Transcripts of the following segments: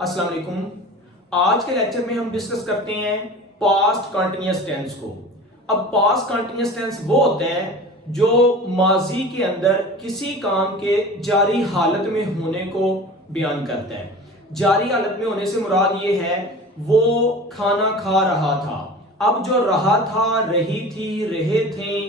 अस्सलाम वालेकुम। आज के लेक्चर में हम डिस्कस करते हैं पास्ट कंटिन्यूअस टेंस को। अब पास्ट कंटिन्यूअस टेंस वो होता है जो माजी के अंदर किसी काम के जारी हालत में होने को बयान करता है। जारी हालत में होने से मुराद ये है वो खाना खा रहा था। अब जो रहा था, रही थी, रहे थे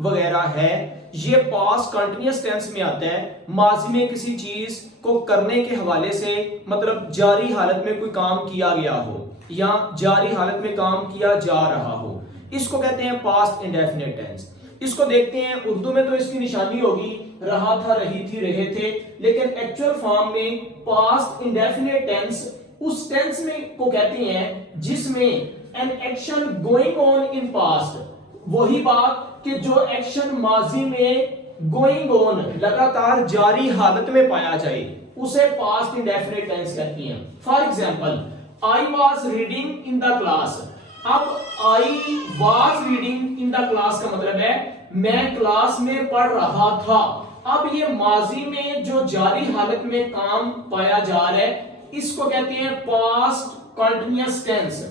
वगैरह है, ये पास्ट कंटिन्यूअस टेंस में आता है। माजी में किसी चीज को करने के हवाले से, मतलब जारी हालत में कोई काम किया गया हो या जारी हालत में काम किया जा रहा हो, इसको कहते हैं पास्ट इंडेफिनिट टेंस। इसको देखते हैं उर्दू में तो इसकी निशानी होगी रहा था, रही थी, रहे थे, लेकिन एक्चुअल फॉर्म में पास्ट इंडेफिनिट टेंस उस टेंस में को कहते हैं जिसमें an action going on in past, वही बात कि जो एक्शन माजी में गोइंग ऑन लगातार जारी हालत में पाया जाए उसे पास्ट इंडेफिनिट टेंस कहती हैं। For example, I was reading in the class. अब I was reading in the class का मतलब है मैं क्लास में पढ़ रहा था। अब ये माजी में जो जारी हालत में काम पाया जा रहा है इसको कहते हैं पास्ट कंटिन्यूअस टेंस।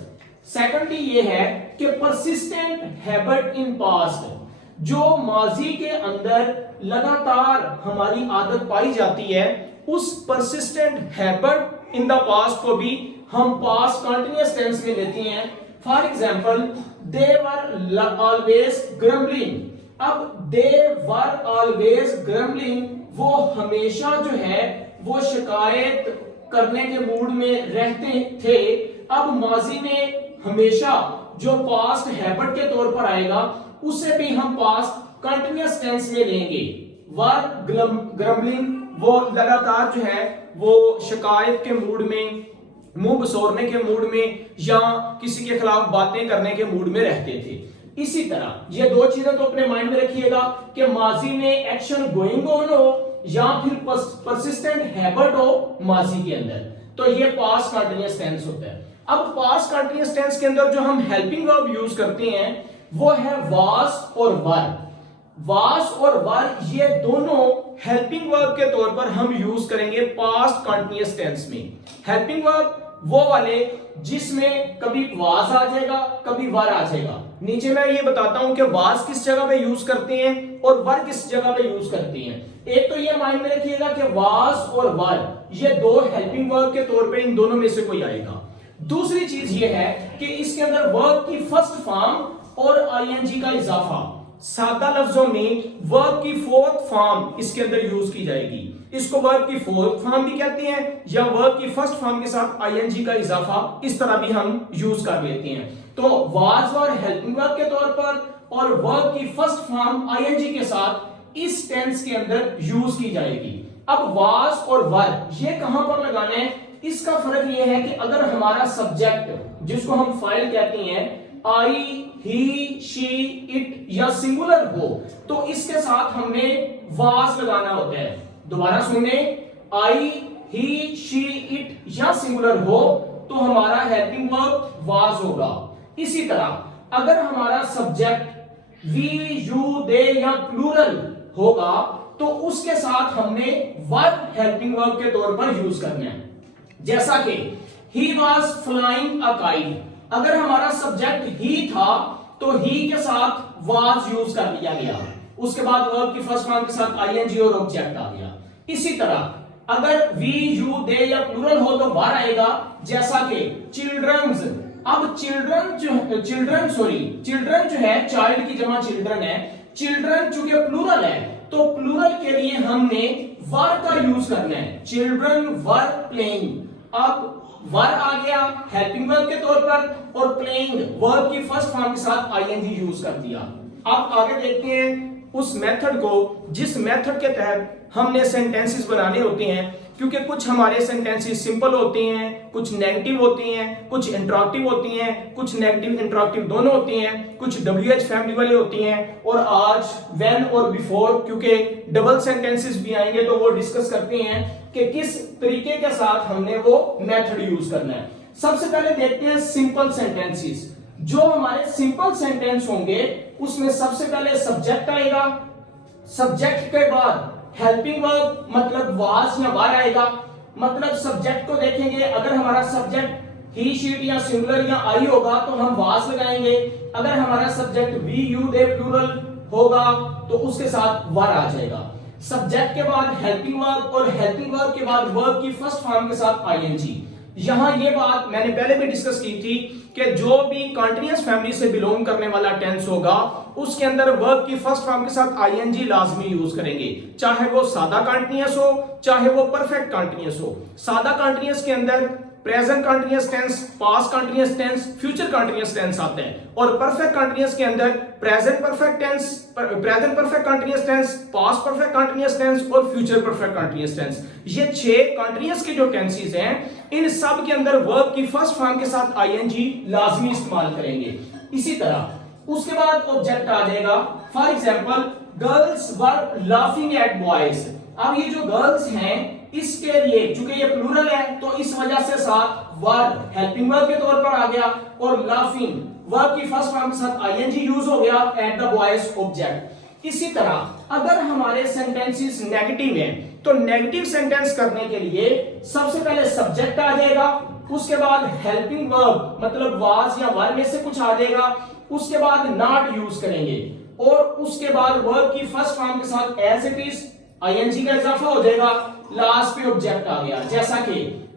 सेकंडली ये है कि परसिस्टेंट हैबिट इन पास्ट, जो माजी के अंदर लगातार हमारी आदत पाई जाती है, उस persistent habit in the past को भी हम पास्ट कंटिन्यूअस टेंस में लेते हैं। For example, they were always grumbling. अब दे वर ऑलवेज ग्रम्बलिंग, वो हमेशा जो है वो शिकायत करने के मूड में रहते थे। अब माजी में हमेशा जो पास्ट हैबिट के तौर पर आएगा उसे भी हम पास्ट कंटिन्यूअस टेंस में लेंगे। वर ग्रम्बलिंग, वो लगातार जो है वो शिकायत के मूड में, मुंह बसोरने के मूड में या किसी के खिलाफ बातें करने के मूड में रहते थे। इसी तरह ये दो चीजें तो अपने माइंड में रखिएगा कि माजी में एक्शन गोइंग ऑन हो या फिर परसिस्टेंट हैबिट हो माजी के अंदर, तो ये पास्ट कंटिन्यूअस टेंस होता है। अब पास्ट कंटिन्यूअस टेंस के अंदर जो हम हेल्पिंग वर्ब यूज करते हैं वो है वाज और वर। वाज और वर ये दोनों हेल्पिंग वर्ब के तौर पर हम यूज करेंगे पास्ट कंटिन्यूअस टेंस में। हेल्पिंग वर्ब वो वाले जिसमें कभी वाज आ जाएगा, कभी वर आ जाएगा। नीचे मैं ये बताता हूं कि वाज किस जगह पे यूज करते हैं और वर किस जगह पे यूज करते हैं। एक तो ये माइंड में रखिएगा कि वाज और वर ये दो हेल्पिंग वर्ब के तौर पे इन दोनों में से कोई आएगा। दूसरी चीज ये है कि इसके अंदर वर्ब की फर्स्ट फॉर्म और आईएनजी का इजाफा, सादा लफ्जों में वर्ब की फोर्थ फॉर्म इसके अंदर यूज की जाएगी। इसको वर्ब की फोर्थ फॉर्म भी कहते हैं या वर्ब की फर्स्ट फॉर्म के साथ आईएनजी का इजाफा, इस तरह भी हम यूज कर लेते हैं। तो वाज और हेल्पिंग वर्ब के तौर पर और वर्ब की फर्स्ट फॉर्म आईएनजी के साथ इस टेंस के अंदर यूज की जाएगी। अब वाज और वर ये कहां पर लगाना है, इसका फर्क यह है कि अगर हमारा सब्जेक्ट जिसको हम फाइल कहते हैं आई, ही, शी, इट या सिंगुलर हो तो इसके साथ हमने वाज लगाना होता है। दोबारा सुने, आई, ही, शी, इट या सिंगुलर हो तो हमारा हेल्पिंग वर्ब वाज होगा। इसी तरह अगर हमारा सब्जेक्ट वी, यू, दे या प्लूरल होगा तो उसके साथ हमने वर हेल्पिंग वर्ब के तौर पर यूज करना है। जैसा कि he was flying a kite, अगर हमारा सब्जेक्ट ही था तो ही के साथ वाज यूज कर लिया गया, उसके बाद वर्ब की फर्स्ट फॉर्म के साथ आईएनजी और ऑब्जेक्ट आ गया। इसी तरह अगर वी, यू, दे या प्लूरल हो तो वर आएगा, जैसा कि चिल्ड्रंस। अब चिल्ड्रन जो है चाइल्ड की जमा चिल्ड्रन है, चिल्ड्रन चूंकि प्लूरल है तो प्लूरल के लिए हमने वर का यूज करना है। चिल्ड्रन वर प्लेइंग, अब वर आ गया हेल्पिंग वर्ब के तौर पर और प्लेइंग वर्ब की फर्स्ट फॉर्म के साथ आईएनजी यूज कर दिया। अब आगे देखते हैं उस मेथड को जिस मेथड के तहत हमने सेंटेंसेस बनाने होते हैं, क्योंकि कुछ हमारे सेंटेंसेस सिंपल होते हैं, कुछ नेगेटिव होते हैं, कुछ इंटरॉक्टिव होती हैं, कुछ नेगेटिव इंटरॉक्टिव दोनों होती हैं, कुछ WH फैमिली वाले होती हैं, और आज व्हेन और बिफोर क्योंकि डबल सेंटेंसेस भी आएंगे तो वो डिस्कस करते हैं कि किस तरीके के साथ हमने वो मेथड यूज करना है। सबसे पहले देखते हैं सिंपल सेंटेंसेस। जो हमारे सिंपल सेंटेंस होंगे उसमें सबसे पहले सब्जेक्ट आएगा, सब्जेक्ट के बाद हेल्पिंग वर्ब मतलब वाज या वर आएगा, मतलब सब्जेक्ट को देखेंगे, अगर हमारा सब्जेक्ट ही, शीट या सिंगुलर या आई होगा तो हम वाज लगाएंगे। अगर हमारा subject we you they plural होगा तो उसके साथ वर आ जाएगा। सब्जेक्ट के बाद हेल्पिंग वर्ब और हेल्पिंग वर्ब के बाद वर्ब की फर्स्ट फॉर्म के साथ आईएनजी। यहां ये बात मैंने पहले भी डिस्कस की थी कि जो भी कंटीन्यूअस फैमिली से बिलोंग करने वाला टेंस होगा उसके अंदर वर्ब की फर्स्ट फॉर्म के साथ आईएनजी लाजमी यूज करेंगे, चाहे वो सादा कंटीन्यूअस हो चाहे वो परफेक्ट कंटीन्यूअस हो। सादा कंटीन्यूअस के अंदर present continuous tense, past continuous tense, future continuous tense आते हैं, और परफेक्ट कंटीन्यूअस के अंदर present perfect tense, present perfect continuous tense, past perfect continuous tense और फ्यूचर परफेक्ट कंटीन्यूअस टेंस। ये 6 कंटीन्यूअस के जो टेंसेस हैं इन सब के अंदर वर्ब की फर्स्ट फॉर्म के साथ आईएनजी लाजमी इस्तेमाल करेंगे। इसी तरह उसके बाद ऑब्जेक्ट आ जाएगा। For example girls were laughing at boys. अब ये जो गर्ल्स हैं इसके लिए चूंकि ये प्लूरल है तो इस वजह से साथ वर हेल्पिंग वर्ब के तौर पर आ गया, और लाफिंग वर्ब की फर्स्ट फॉर्म के साथ आईएनजी यूज हो गया एट द बॉयज ऑब्जेक्ट। इसी तरह अगर हमारे सेंटेंसेस नेगेटिव हैं तो नेगेटिव सेंटेंस करने के लिए सबसे पहले सब्जेक्ट आ जाएगा, उसके बाद हेल्पिंग वर्ब मतलब वाज या वर में से कुछ आ जाएगा, उसके बाद नॉट यूज करेंगे, और उसके बाद वर्ब की फर्स्ट फॉर्म के साथ एज इट इज आईएनजी का इजाफा हो जाएगा, लास्ट पे ऑब्जेक्ट आ गया। जैसा कि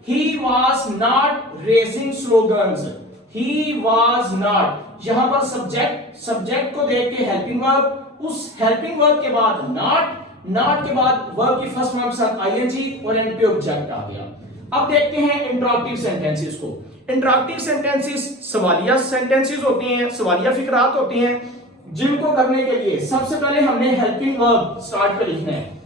he was not raising slogans, he was not, यहां पर सब्जेक्ट को देख के हेल्पिंग वर्ब, उस हेल्पिंग वर्ब के बाद नॉट के बाद वर्ब की फर्स्ट फॉर्म के साथ आईएनजी और एंड पे ऑब्जेक्ट आ गया। अब देखते हैं इंटरॉक्टिव सेंटेंसेस को। इंटरॉक्टिव सेंटेंसेस सवालिया सेंटेंसेस होती हैं, सवालिया फिक्रात होती हैं, जिनको करने के लिए सबसे पहले हमने हेल्पिंग वर्ब स्टार्ट पे लिखना है।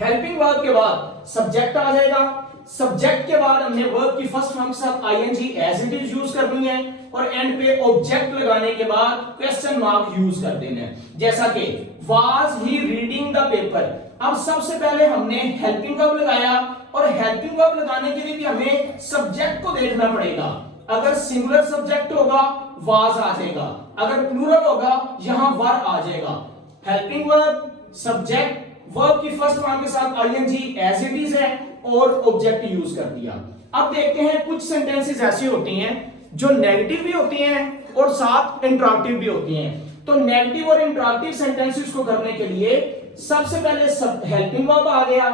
हेल्पिंग वर्ब के बाद सब्जेक्ट आ जाएगा, सब्जेक्ट के बाद हमने वर्ब की फर्स्ट फॉर्म के साथ ING as it is use करनी है, और एंड पे ऑब्जेक्ट लगाने के बाद क्वेश्चन मार्क यूज कर देना है। जैसा कि was he reading the paper. अब सबसे पहले हमने हेल्पिंग वर्ब लगाया, और हेल्पिंग वर्ब लगाने के लिए भी हमें सब्जेक्ट को देखना पड़ेगा। अगर सिंगुलर सब्जेक्ट होगा वाज आ जाएगा, अगर प्लूरल होगा यहां वर आ जाएगा। हेल्पिंग वर्ब, सब्जेक्ट, वर्ब की फर्स्ट फॉर्म के साथ आईएनजी एज इट इज है और ऑब्जेक्ट यूज कर दिया। अब देखते हैं कुछ सेंटेंसेस ऐसी होती हैं जो नेगेटिव भी होती हैं और साथ इंटरॉक्टिव भी होती हैं। तो नेगेटिव और इंटरॉक्टिव सेंटेंसेस को करने के लिए सबसे पहले हेल्पिंग वर्ब आ गया,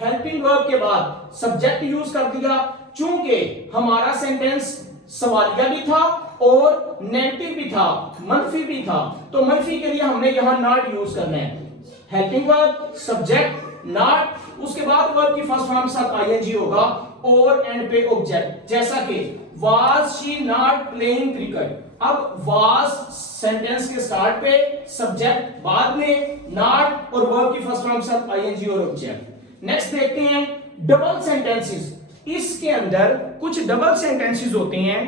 हेल्पिंग वर्ब के बाद सब्जेक्ट यूज कर दिया। चूंकि हमारा सेंटेंस सवालिया भी था और नेगेटिव भी था, मनफी भी था, तो मनफी के लिए हमने यहां नॉट यूज करना है। हेल्पिंग वर्ब, सब्जेक्ट, नॉट, उसके बाद वर्ब की फर्स्ट फॉर्म के साथ आईएनजी होगा और एंड पे ऑब्जेक्ट। जैसा कि was she not playing cricket. अब वाज सेंटेंस के स्टार्ट पे, सब्जेक्ट बाद में, नॉट और वर्ब की फर्स्ट फॉर्म के साथ आईएनजी और ऑब्जेक्ट। नेक्स्ट देखते हैं डबल सेंटेंसेस। इसके अंदर कुछ डबल सेंटेंसेस होते हैं,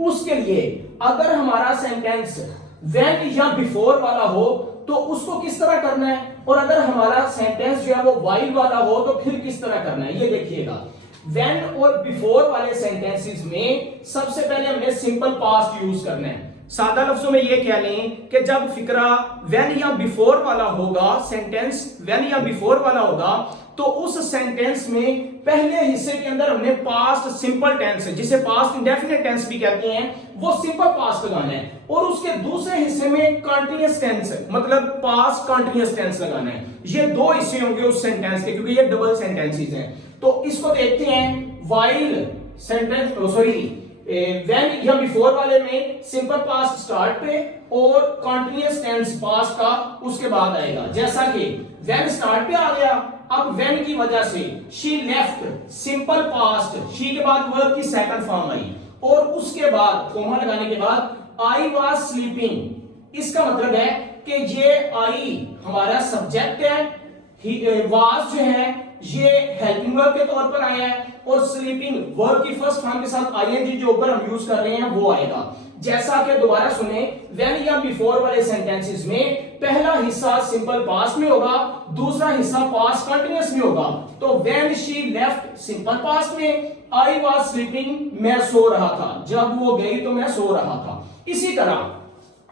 उसके लिए अगर हमारा सेंटेंस व्हेन या बिफोर वाला हो तो उसको किस तरह करना है, और अगर हमारा सेंटेंस जो है वो व्हाइल वाला हो तो फिर किस तरह करना है, ये देखिएगा। व्हेन और बिफोर वाले सेंटेंसेस में सबसे पहले हमने सिंपल पास्ट यूज करना है। सादा लफ्जों में ये कह लें कि जब फिक्रा व्हेन या बिफोर वाला होगा, सेंटेंस व्हेन या बिफोर वाला होगा, तो उस सेंटेंस में पहले हिस्से के अंदर हमने पास्ट सिंपल टेंस, जिसे पास्ट इंडेफिनिट टेंस भी कहते हैं, वो सिंपल पास्ट लगाना है, और उसके दूसरे हिस्से में कंटीन्यूअस टेंस मतलब पास्ट कंटीन्यूअस टेंस लगाना है। ये दो हिस्से होंगे उस सेंटेंस के, क्योंकि ये डबल सेंटेंसेस हैं। तो इसको देखते हैं। व्हाइल सेंटेंस, व्हेन या बिफोर वाले में सिंपल पास्ट स्टार्ट पे और कंटीन्यूअस टेंस पास्ट का उसके बाद आएगा। जैसा कि व्हेन स्टार्ट पे आ गया, अब व्हेन की वजह से she left, simple past, she के बाद वर्ब की सेकंड फॉर्म आई, और उसके बाद कोमा लगाने के बाद आई वाज स्लीपिंग। इसका मतलब है कि ये आई हमारा सब्जेक्ट है, वाज जो है ये हेल्पिंग वर्ब के तौर पर आया है, और स्लीपिंग वर्ब की फर्स्ट फॉर्म के साथ आईएनजी जो ऊपर हम यूज कर रहे हैं वो आएगा। जैसा कि दोबारा सुने, व्हेन या बिफोर वाले सेंटेंसेस में पहला हिस्सा सिंपल पास्ट में होगा, दूसरा हिस्सा पास्ट कंटीन्यूअस में होगा। तो when she left simple past में, आई वाज स्लीपिंग मैं सो रहा था, जब वो गई तो मैं सो रहा था। इसी तरह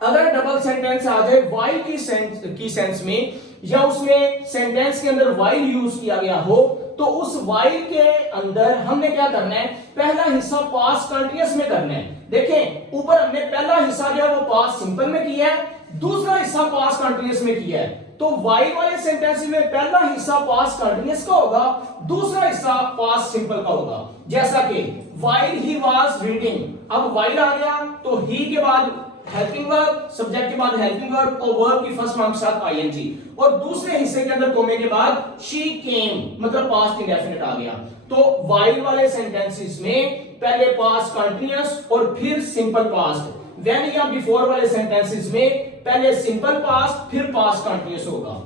अगर डबल सेंटेंस आ जाए व्हाइल की सेंस में, या उसमें सेंटेंस के अंदर व्हाइल यूज किया गया हो, तो उस वाइल के अंदर हमने क्या करना है, पहला हिस्सा पास्ट कंटिन्यूअस में करना है। देखें ऊपर हमने पहला हिस्सा जो है वो पास्ट सिंपल में किया है, दूसरा हिस्सा पास्ट कंटिन्यूअस में किया है। तो वाइल वाले सेंटेंस में पहला हिस्सा पास्ट कंटिन्यूअस का होगा, दूसरा हिस्सा पास्ट सिंपल का होगा। जैसा कि वाइल ही वाज रीडिंग, अब वाइल आ गया तो ही के बाद हेल्पिंग वर्ब, सब्जेक्ट के बाद हेल्पिंग वर्ब और वर्ब की फर्स्ट फॉर्म के साथ आईएनजी, और दूसरे हिस्से के अंदर कोमे के बाद शी केम, मतलब पास्ट इंडेफिनिट आ गया। तो वाइल वाले सेंटेंसेस में पहले पास्ट कंटिन्यूअस और फिर सिंपल पास्ट, व्हेन या बिफोर वाले सेंटेंसेस में पहले सिंपल पास्ट फिर पास्ट कंटिन्यूअस होगा।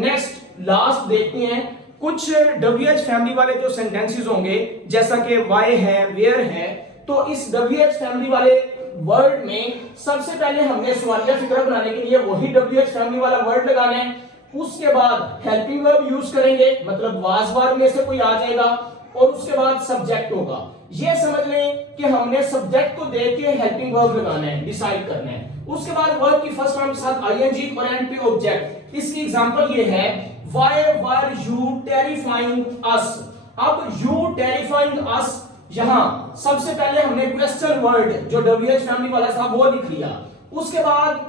नेक्स्ट लास्ट देखते हैं कुछ WH फैमिली वाले जो सेंटेंसेस होंगे, जैसा कि वाई है, वेयर है। तो इस WH फैमिली वाले वर्ड में सबसे पहले हमने सवालिया फिक्रा बनाने के लिए वही WH फैमिली वाला वर्ड लगाना है, उसके बाद हेल्पिंग वर्ब यूज करेंगे, मतलब वाज वर्ब में से कोई आ जाएगा, और उसके बाद सब्जेक्ट होगा। ये समझ लें कि हमने सब्जेक्ट को देख के हेल्पिंग वर्ब लगाना है, डिसाइड करना है। उसके बाद वर्ब की फर्स्ट फॉर्म के साथ आईएनजी और एंड पे ऑब्जेक्ट। इसकी एग्जांपल ये है, व्हाई वर यू टेरिफाइंग अस। अब यू टेरिफाइंग अस, यहां सबसे पहले हमने क्वेश्चन वर्ड जो WH फैमिली वाला था वो लिख लिया, उसके बाद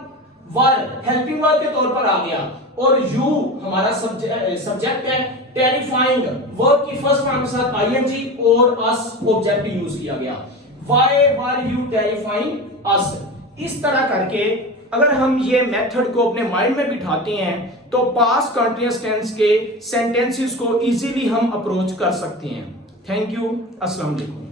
वर हेल्पिंग वर्ब के तौर पर आ गया, और यू हमारा सब्जेक्ट है, टेरिफाइंग वर्ब की फर्स्ट फॉर्म के साथ आईएनजी और अस ऑब्जेक्ट यूज किया गया। व्हाई वर यू टेरिफाइंग अस। इस तरह करके अगर हम ये मेथड को अपने माइंड में बिठाते हैं तो पास्ट कंटिन्यूअस टेंस के सेंटेंसेस को इजीली हम अप्रोच कर सकते हैं। थैंक यू, अस्सलाम वालेकुम।